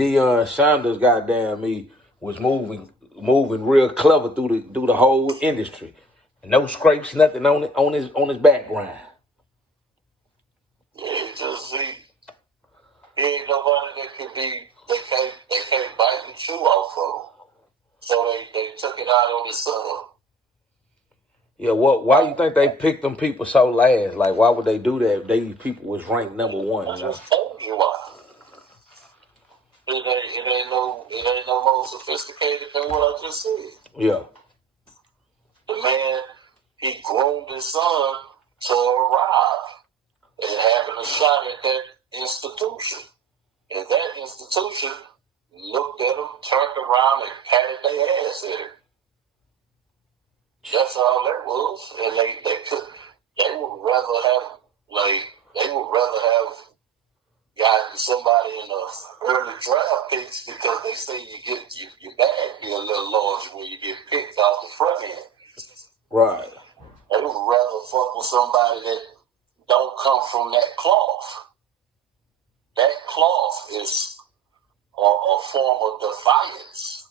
Deion Sanders, goddamn me, was moving real clever through the whole industry. No scrapes, nothing on his background. Yeah, he ain't nobody that could be they can't bite and chew off of. So they took it out on his son. Yeah, why you think they picked them people so last? Like, why would they do that if these people was ranked number one, I you know? just told you why. It ain't no more sophisticated than what I just said. Yeah. The man, he groomed his son to arrive and having a shot at that institution. And that institution looked at him, turned around, and patted their ass at him. That's all that was. And they would rather have gotten somebody in the early draft picks because they say your bag be a little larger when you get picked off the front end. Right. They would rather fuck with somebody that don't come from that cloth. That cloth is a form of defiance.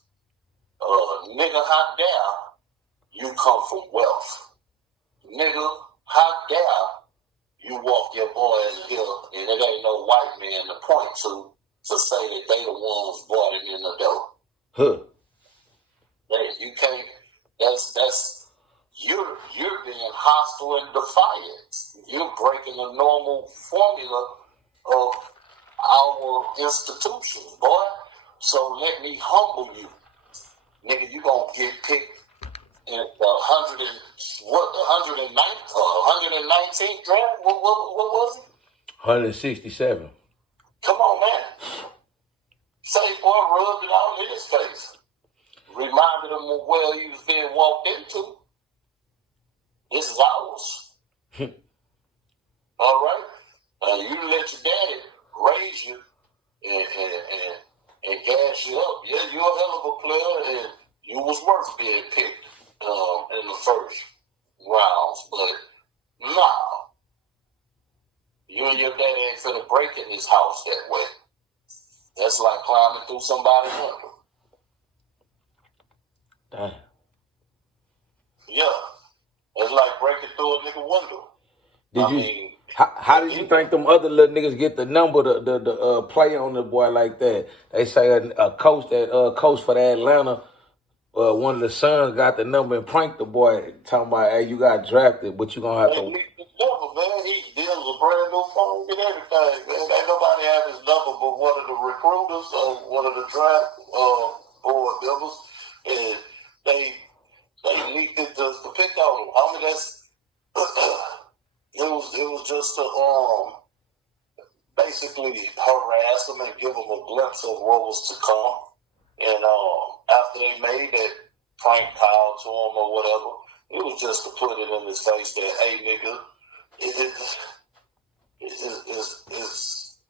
Nigga, how dare you come from wealth? Nigga, how dare you walk your boy in here and it ain't no white man to point to say that they the ones brought him in the door. Huh. You can't. You're being hostile and defiant. You're breaking the normal formula of our institutions, boy. So let me humble you, nigga. You gonna get picked in the 119th draft? What was it? 167. Come on, man. Say, boy, rubbed it all in his face. Reminded him of where he was being walked into. This is ours. All right? You let your daddy raise you and gas you up. Yeah, you're a hell of a player, and you was worth being picked in the first rounds. But no, you and your daddy ain't finna break in this house that way. That's like climbing through somebody's window. Damn. Yeah. It's like breaking through a nigga window. How did you think them other little niggas get the number to play on the boy like that? They say a coach that coach for the Atlanta, one of the sons got the number and pranked the boy, talking about, hey, you got drafted, but you gonna have to. His number, man. He deals a brand new phone and everything, man. Ain't nobody have his number but one of the recruiters or one of the draft board members, and they leaked it just to pick on him. I mean, that's it was just to basically harass him and give him a glimpse of what was to come. And after they made that prank call to him or whatever, it was just to put it in his face that, hey, nigga,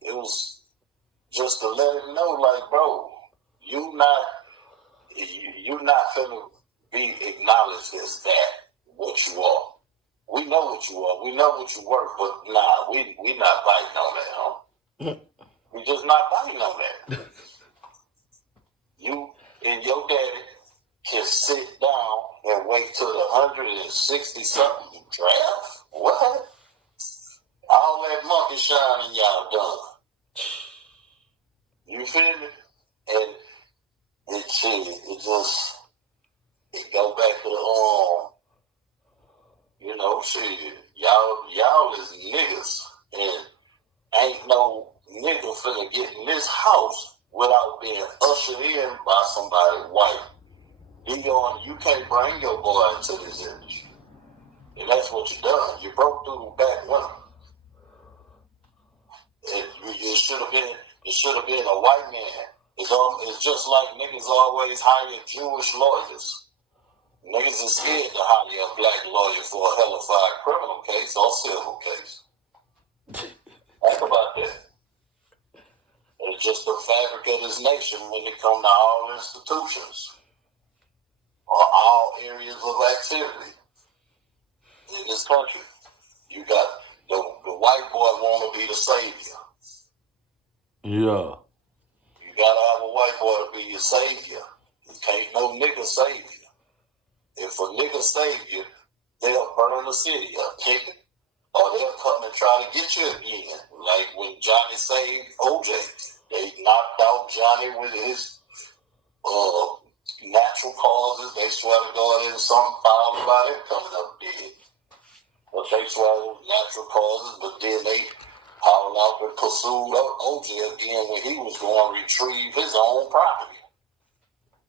it was just to let him know, like, bro, you not finna be acknowledged as that, what you are. We know what you are. We know what you worth, but nah, we not biting on that, huh? We just not biting on that. You and your daddy can sit down and wait till the 160-something draft? What? All that monkey shining y'all done. You feel me? And it go back to the shit. Y'all is niggas, and ain't no nigga finna get in this house without being ushered in by somebody white. Deion, you can't bring your boy into this industry. And that's what you done. You broke through the back window. It should have been a white man. It's just like niggas always hire Jewish lawyers. Niggas is scared to hire a black lawyer for a hellified criminal case or civil case. Think about that. It's just the fabric of this nation when it comes to all institutions or all areas of activity in this country. You got the white boy want to be the savior. Yeah. You gotta have a white boy to be your savior. You can't no nigga save you. If a nigga save you, they'll burn the city up, nigga. Or they'll come and try to get you again. Like when Johnny saved OJ. They knocked out Johnny with his natural causes. They swear to God there was something foul about it coming up dead. But they swear it was natural causes, but then they hauled out and pursued OJ again when he was going to retrieve his own property.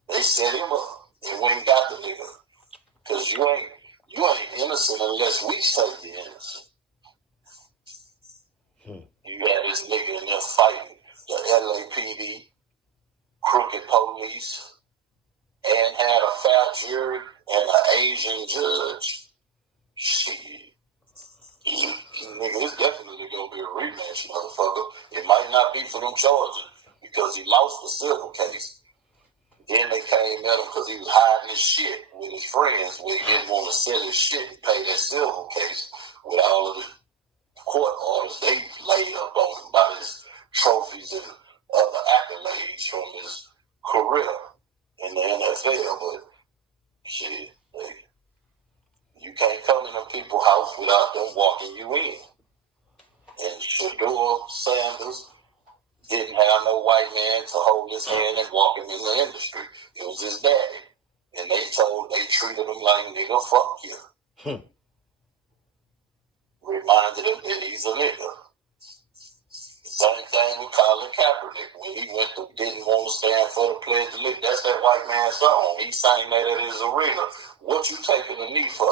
They set him up and went and got the nigga. Because you ain't innocent unless we say you're innocent. You had this nigga in there fighting the LAPD, crooked police, and had a fair jury and an Asian judge. Shit. Nigga, it's definitely gonna be a rematch, motherfucker. It might not be for them charges because he lost the civil case. Then they came at him because he was hiding his shit with his friends where he didn't want to sell his shit and pay that civil case with all of the court orders they laid up on him by his trophies and other accolades from his career in the NFL. But shit, you can't come in them people's house without them walking you in. And Deion Sanders didn't have no white man to hold his hand and walk him in the industry. It was his daddy. And they treated him like, nigga, fuck you. Reminded him that he's a nigga. Same thing with Colin Kaepernick. When he didn't want to stand for the Pledge of Allegiance, that's that white man's song. He sang that at his arena. What you taking a knee for?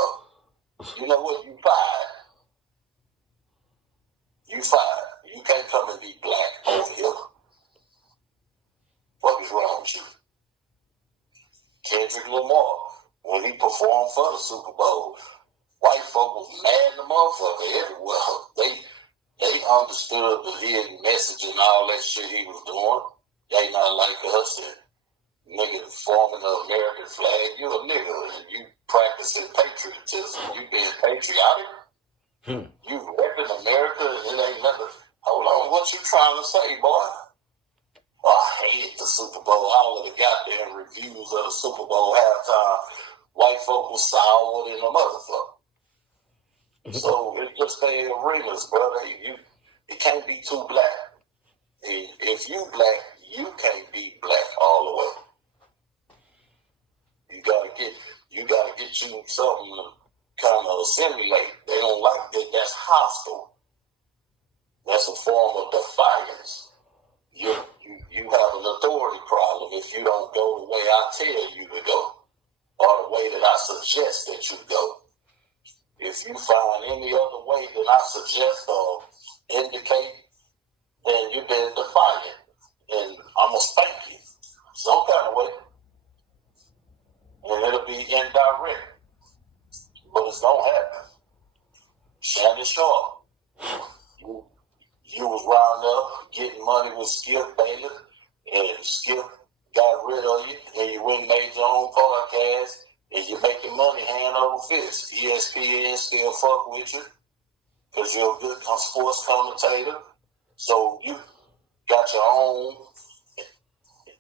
You know what? You fired. You fired. You can't come and be black over here. What is wrong with you? Kendrick Lamar, when he performed for the Super Bowl, white folk was mad in the motherfucker everywhere. They understood the hidden message and all that shit he was doing. They not like us and nigga forming the American flag. You a nigga and you practicing patriotism. You being patriotic. You repping America and it ain't nothing. Hold on, what you trying to say, boy? Oh, I hated the Super Bowl. All of the goddamn reviews of the Super Bowl halftime. White folk was sour than a motherfucker. So it just stay in arenas, brother. It can't be too black. If you black, you can't be black all the way. You gotta get you something to kind of assimilate. They don't like that. That's hostile. That's a form of defiance. You have an authority problem if you don't go the way I tell you to go, or the way that I suggest that you go. If you find any other way that I suggest or indicate, then you've been defiant, and I'm gonna spank you some kind of way, and it'll be indirect, but it's gonna happen. Shannon Sharp, you was round up getting money with Skip Bayless, and Skip got rid of you, and you went and made your own podcast. And you're making money hand over fist. ESPN still fuck with you because you're a good sports commentator. So you got your own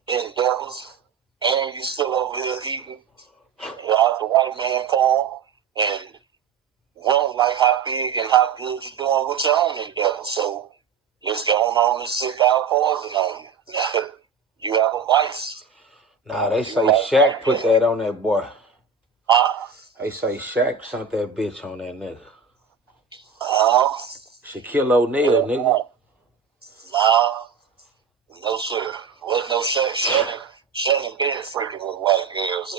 endeavors, and you still over here eating out the white man palm. And we don't like how big and how good you're doing with your own endeavors. So let's go on and sick our poison on you. You have a vice. Nah, they say Shaq put that on that boy. Huh? They say Shaq sent that bitch on that nigga. Shaquille O'Neal, nigga. Nah, no sir. Wasn't no Shaq. Shannon been freaking with white girls,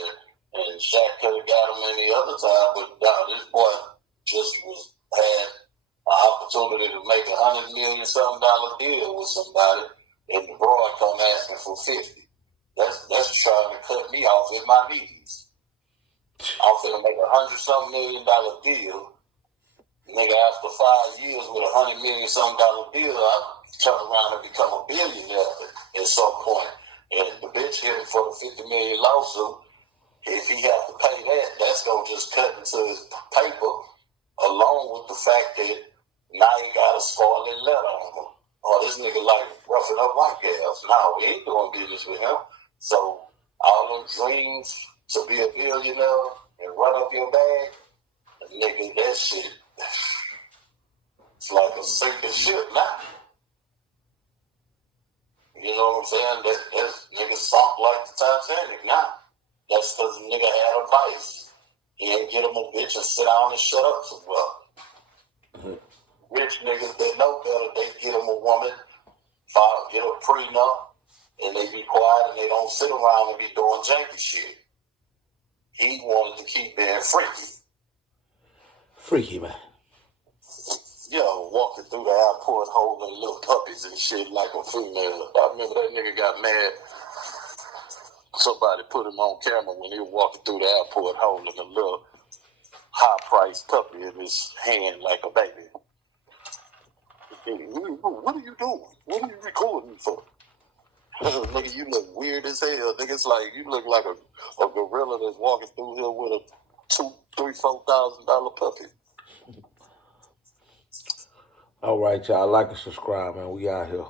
and Shaq could have got him any other time, but nah, this boy just had an opportunity to make $100 million something deal with somebody, and the broad come asking for 50. That's trying to cut me off at my knees. I'm finna make $100-something million deal. Nigga, after 5 years with $100 million something deal, I turn around and become a billionaire at some point. And the bitch hit him for the $50 million lawsuit. If he has to pay that, that's gonna just cut into his paper, along with the fact that now he got a scarlet letter on him. oh, this nigga like roughing up white girls. No, we ain't doing business with him. So all them dreams to be a billionaire and run up your bag, nigga, that shit, it's like a sinking ship now. You know what I'm saying? That nigga sunk like the Titanic now. That's because the nigga had a vice. He ain't get him a bitch and sit down and shut up some well. Rich niggas that know better, they get them a woman, get a prenup, and they be quiet and they don't sit around and be doing janky shit. He wanted to keep being freaky. Freaky, man. Yo, walking through the airport holding little puppies and shit like a female. I remember that nigga got mad. Somebody put him on camera when he was walking through the airport holding a little high-priced puppy in his hand like a baby. What are you doing? What are you recording for? Nigga, you look weird as hell. Nigga, it's like you look like a gorilla that's walking through here with a $2,000-$4,000 puppy. All right, y'all. Like and subscribe, man. We out here.